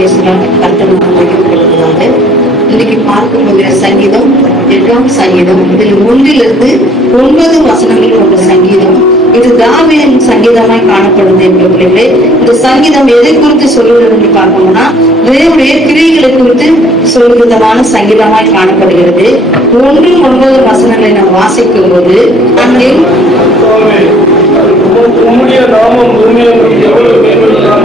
பேசுகிறார். கர்த்தர் மகிழ்ப்படுவதாக. இன்னைக்கு பார்க்க போகிற சங்கீதம் 8ஆம் சங்கீதம். இதில் 1 to 9 வசனங்கள் கொண்ட சங்கீதம். இது தாவீதின் சங்கீதமாய் காணப்படுது என்ற பிள்ளைகளே. இந்த சங்கீதம் எதை குறித்து சொல்லுவது என்று பார்க்கணும்னா தேவனுடைய கிரியைகளை குறித்து சொல்லுவிதமான சங்கீதமாய் காணப்படுகிறது. 1 to 9 வசனங்களை நாம் வாசிக்கும் போது உம்முடைய நாமம் பூமியில் எவ்வளவு மேம்படுகிறார்,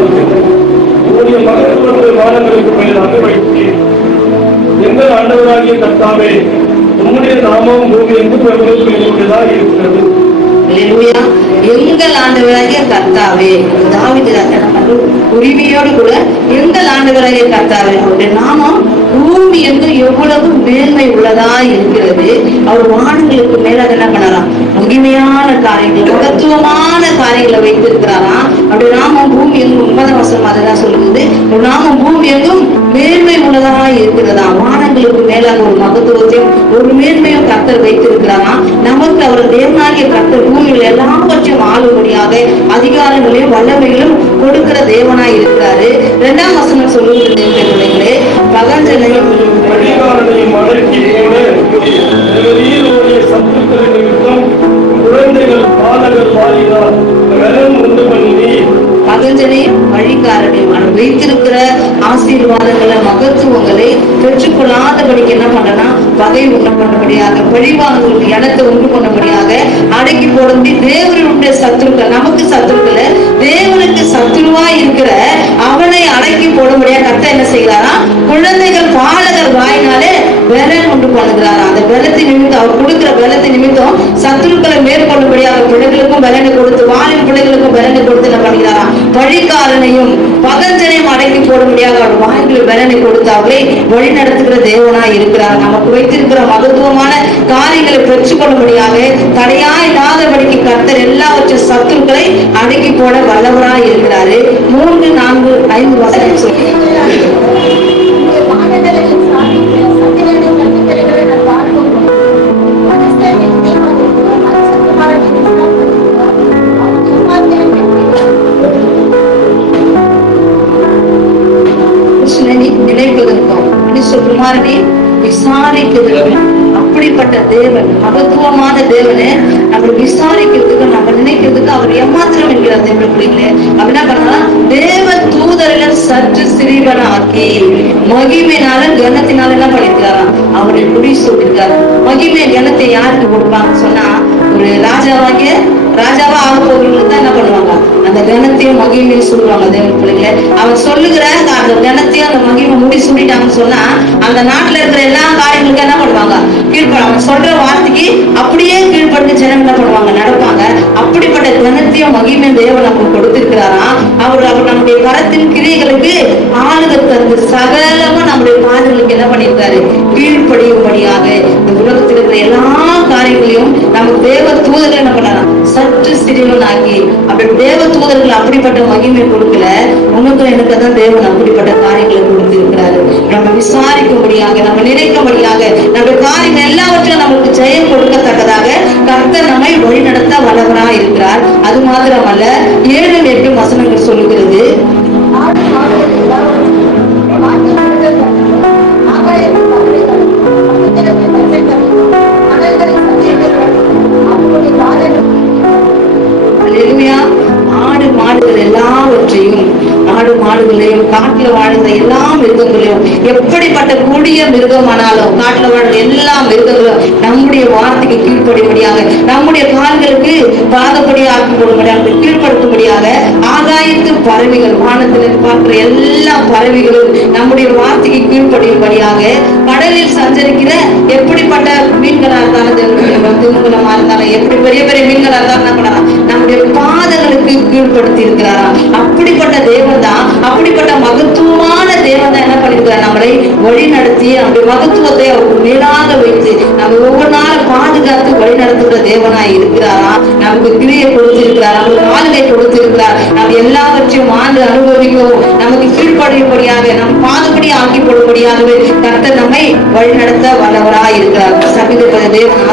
உம்முடைய மகத்துவத்தை வானங்களுக்கு மேலாக வைத்தீர். எங்கள் ஆண்டவராகிய கர்த்தாவே, உம்முடைய நாமம் பூமி எங்கும் எவ்வளவு மேம்படுவதாக இருக்கிறது. எங்கள் ஆண்டவராகிய கர்த்தாவே, தாவீது உரிமையோடு கூட எங்கள் ஆண்டவராகிய கர்த்தாவே, அவருடைய நாமம் பூமி எங்கும் எவ்வளவு மேன்மை உள்ளதா இருக்கிறது. அவர் வானங்களுக்கு மேல என்ன பண்ணலாம், மகிமையான காரியங்கள், மகத்துவமான காரியங்களை வைத்திருக்கிறாராம். அப்படி நாமம் பூமி எங்கும் 9ஆம் வசனம் அதுதான் சொல்லுது. ஒரு நாமம் பூமி எங்கும் மேன்மை உள்ளதா இருக்கிறதா. வானங்களுக்கு மேலாக ஒரு மகத்துவத்தையும் ஒரு மேன்மையும் கர்த்தர் வைத்திருக்கிறாராம். நமக்கு அவர் தேவனாகிய கர்த்தர் பூமியில் எல்லாவற்றையும் ஆளும்படியாக அதிகாரங்களையும் வல்லமைகளும் கொடுக்கிற தேவனாய் இருக்கிறாரு. 2ஆம் வசனம் சொல்லுகிறது, பிள்ளைகளே, பகஞ்சனையும் அடக்கி சத்துக்களை நிமித்தம் குழந்தைகள் பாலகர் வாரினார் வெள்ளம் உண்டு பண்ணி மகஞ்சனையும் வழிகாரனையும் வைத்திருக்கிற ஆசீர்வாதங்களை மகத்துவங்களை பெற்றுக்கொள்ளாதபடிக்கு என்ன பண்ணனா பகை உண்டு பண்ணபடியாக, பழிவாங்களுக்கு இடத்தை உண்டு பண்ணபடியாக அடக்கி போடும்படி தேவனுடைய சத்துருக்கள், நமக்கு சத்துருக்களை தேவனுக்கு சத்துருவா இருக்கிற அவனை அடக்கி போடும்படியா கர்த்தர் என்ன செய்கிறாரா, குழந்தைகள் பாலகர் வாயினாலே வெள்ளம் உண்டு பண்ணுகிறாரா. அந்த வெள்ளத்தின் நிமித்தம், அவர் கொடுக்கிற வெள்ளத்தின் நிமித்தம் சத்துருக்களை மேற்கொள்ளும்படியாக பிள்ளைகளுக்கும் வெள்ளனை கொடுத்து, வாலின் பிள்ளைகளுக்கும் வெள்ளனை கொடுத்து என்ன பண்ணுகிறாரா, பழிக்காரனையும் பகஞ்சனையும் அடக்கி போடும்படியாக அவர் வாய்களில் வெள்ளனை கொடுத்து அவர்களை வழி நடத்துகிற தேவனாய் இருக்கிறார். நமக்கு வைத்திருக்கிற மகத்துவமான காரியங்களை பெற்றுக்கொள்ளும்படியாக தடையா இல்லாதபடிக்கு கர்த்தர் எல்லாவற்றையும் சத்துருக்களை அடக்கி போட வல்லவராய் இருக்கிறாரு. 3, 4, 5 வசனம் சொல்லி நினைப்பதற்கும் குமாரனை விசாரிக்கிறதுக்கும் அப்படிப்பட்ட தேவன், மகத்துவமான தேவனை நம்ம விசாரிக்கிறதுக்கு, நம்ம நினைக்கிறதுக்கு அவர் ஏமாத்திரம் என்கிறார். தேவ பிள்ளைங்களே, அப்படின்னா பண்ணலாம், தேவ தூதர்கள் சற்று சிறிவனாக்கி மகிமையினால கனத்தினால என்ன பண்ணிருக்காராம், அவரை குடி சொல்லிருக்காரு. மகிமை கனத்தை யாருக்கு கொடுப்பாங்கன்னு சொன்னா, ஒரு ராஜாவா ஆக போகிறவங்களுக்கு தான் என்ன பண்ணுவாங்க, அந்த கனத்தையும் மகிமையும் சொல்லுவாங்க. தேவ பிள்ளைங்களே, அவன் சொல்லுகிற அந்த கனத்தையும் அந்த மகிமை முடி சொல்லிட்டாங்கன்னு சொன்னா அந்த நாட்டுல இருக்கிற எல்லா காரியங்களுக்கும் என்ன பண்ணுவாங்க, அவன் சொல்ற வார்த்தைக்கு அப்படியே கீழ்பட்டு ஜனம் என்ன பண்ணுவாங்க, நடப்பாங்க. அப்படிப்பட்ட கனத்தையும் மகிமை தேவன் நமக்கு கொடுத்திருக்கிறாராம். அவர் நம்முடைய கரத்தின் கிரியைகளுக்கு ஆளுகை தந்து சகலமும் நம்முடைய பாதங்களுக்கு என்ன பண்ணியிருக்காரு, கீழ்ப்படியும்படியாக இந்த உலகத்தில் இருக்கிற எல்லா காரியங்களையும் நமக்கு தேவ தூதர்கள் என்ன பண்ணலாம், சற்று சிறியவனாக்கி. அப்படி தேவ தூதர்கள் அப்படிப்பட்ட மகிமை கொடுக்கல, உனக்கும் எனக்கு தான் தேவன் அப்படிப்பட்ட காரியங்களை கொடுத்திருக்கிறாரு. நம்ம விசாரிக்கும்படியாக, நம்ம நினைக்கும்படியாக, நம்ம காரியங்கள் எல்லாவற்றையும் நமக்கு ஜெயம் கொடுக்கத்தக்கதாக கர்த்தர் நம்மை வழி நடத்த வல்லவராய் இருக்கிறார். அது மாத்திரமல்ல, 7, 8 வசனங்கள் சொல்லுகிறது, ஆடு மாடுகள் எல்லாவற்றையும், ஆடு மாடுகளையும் காட்டுல வாழ்ந்த எல்லா மிருகங்களையும், எப்படிப்பட்ட கூடிய மிருகமானாலும் காட்டுல வாழ்ந்த எல்லா மிருகங்களும் நம்முடைய வார்த்தைக்கு கீழ்ப்படும்படியாக, நம்முடைய கால்களுக்கு பாதப்படியாக ஆக்கப்படும்படியாக கீழ்படுத்தும்படியாக, ஆகாயத்து பறவைகள், வானத்தில் பார்க்கிற எல்லா பறவைகளும் நம்முடைய வார்த்தைக்கு கீழ்ப்படியும்படியாக, கடலில் சஞ்சரிக்கிற எப்படிப்பட்ட மீன்களா இருந்தாலும், திமுகலமா இருந்தாலும், எப்படி பெரிய பெரிய மீன்களா இருந்தாலும் என்ன பண்ணலாம், நம்முடைய பாதங்களுக்கு கீழ்படுத்தி இருக்கிறாரா. அப்படிப்பட்ட தேவன் தான், அப்படிப்பட்ட மகத்துவமான தேவன் தான் என்ன பண்ணிருக்கிறார், நம்மளை வழி நடத்தி நம்முடைய மகத்துவத்தை அவருக்கு மேலாக வைத்து நம்ம ஒவ்வொரு நாளும் பாதுகாத்து வழி நடத்துகிற தேவனாய் இருக்கிறாரா. நமக்கு கிரியை கொடுத்திருக்கிறார், நமக்கு ஆளுகை கொடுத்திருக்கிறார். நம்ம எல்லாவற்றையும் ஆண்டு அனுபவிக்கவும் நமக்கு கீழ்ப்படியும்படியாக, நம் பாதுபடி ஆக்கி போடும்படியாகவே கர்த்தர் நம்மை வழி நடத்த வல்லவராய் இருக்கிறார். சங்கீத தேவன்